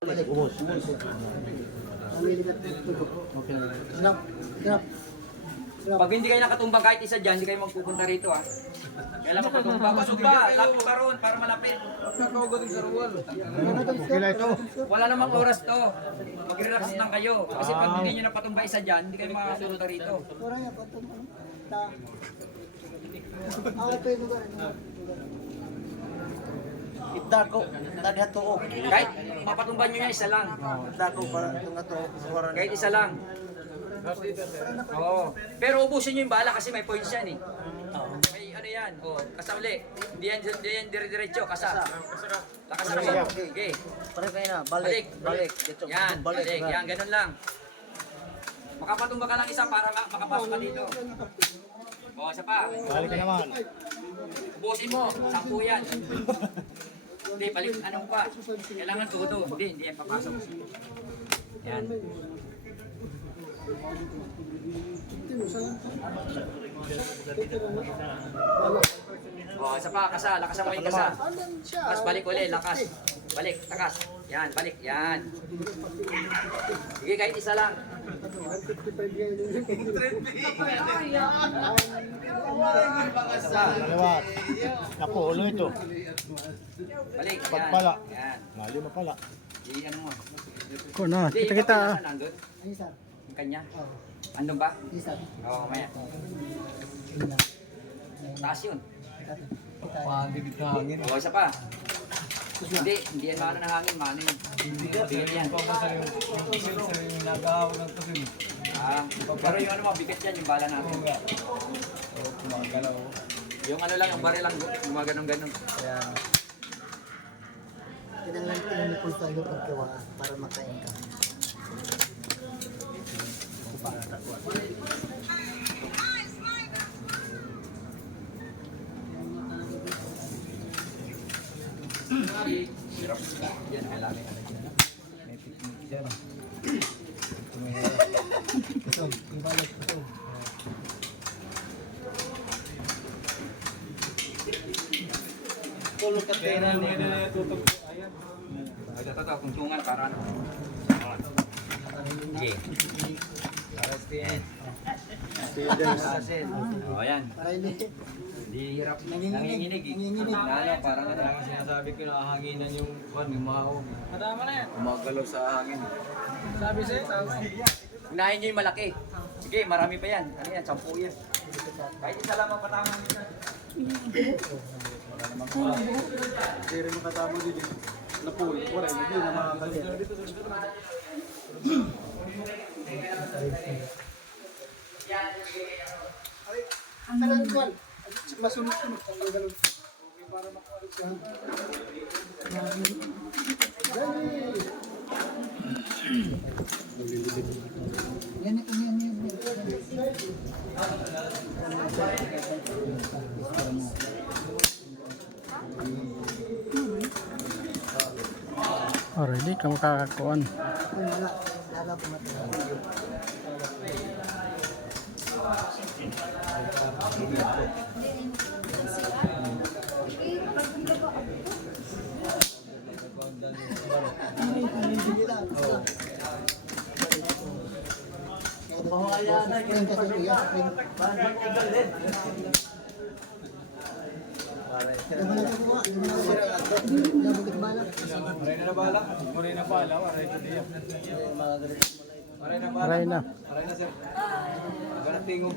Ubos. Okay. Sarap. Sarap. Pag hindi kayo nakatumbang kahit isa dyan, hindi kayo magpupunta rito ah. Kailan magpupunta? Pasok ba? Lapit ka ron para malapit. Okay lang ito. Wala namang oras to. Mag-relax lang kayo. Kasi pag hindi nyo napatumba isa dyan, hindi kayo makapunta rito. Kurang yan. Ako pa yung lugar. Itako. Daghat ko. Kahit mapatumba nyo yan, isa lang. Itako para ito nga to. Kahit isa lang. Oo. Pero ubusin nyo yung bala kasi may points yan eh. May ano yan. Oh, kasa uli. Hindi yan dire-diretso. Kasa. Lakasan mo. Okay. Pare kayo na. Balik. Balik. Yan. Balik. Yan. Ganun lang. Makapatumba ka lang isa para makapasok ka dito. O, isa pa. Balik ka naman. Ubusin mo. 10 yan. Hindi, balik. Anong pa? Kailangan todo. Hindi yan papasok. Yan. O, isa pa. Kasa. Lakasan mo yung kasa. Lakas, balik uli. Lakas. Balik. Lakas. Yan. Balik. Yan. Sige, kahit isa lang. Lewat. Naku, ulo ito. Balik. Yan. Pagpala. Yan. Lalo na pala. Di ano mo. Ko na, Di, kita-kita. ikaw pinasa nandun? Ay, sir. Yung kanya? Andun ba? Isa. Oo, maya. Taas yun. Oo, isa pa. Hindi yan maano ng hangin, maano yun. Bigat yan. Ah, pero yung ano mo, bigat yan, yung bala natin. Yung ano lang, yung baril lang, gumaganong-ganon. Kailangan mo kung tayo pagkawa para makain ka. Yan, kailangan. May picnic dyan. Ito, ibalik ito. Tulog ka pera niya. Ito, kuntungan para ano. Sige. O, yan. Para hindi. Di hirap. Nanginginig eh. Lalo, parang ano. Sinasabi ko na hanginan yung mahawag. Madama na yan. Umagalaw sa hangin. Sabi sa'yo, tama. Unahin nyo yung malaki. Sige, marami pa yan. Ano yan, 10 yan. Kahit isa lang ang patama nyo. Hindi rin makatama dito. Napul. Wala, hindi na makakalit. Kalan ko. Masunod-sunod. Okay, para makalit siya. Yan ito yan. Already, ka makakakuan. Wala. Lala po natin. Maray na bala. Maray na bala. Maray na diya. Maray na bala. Aray na. Maray na sir. Ganatingog.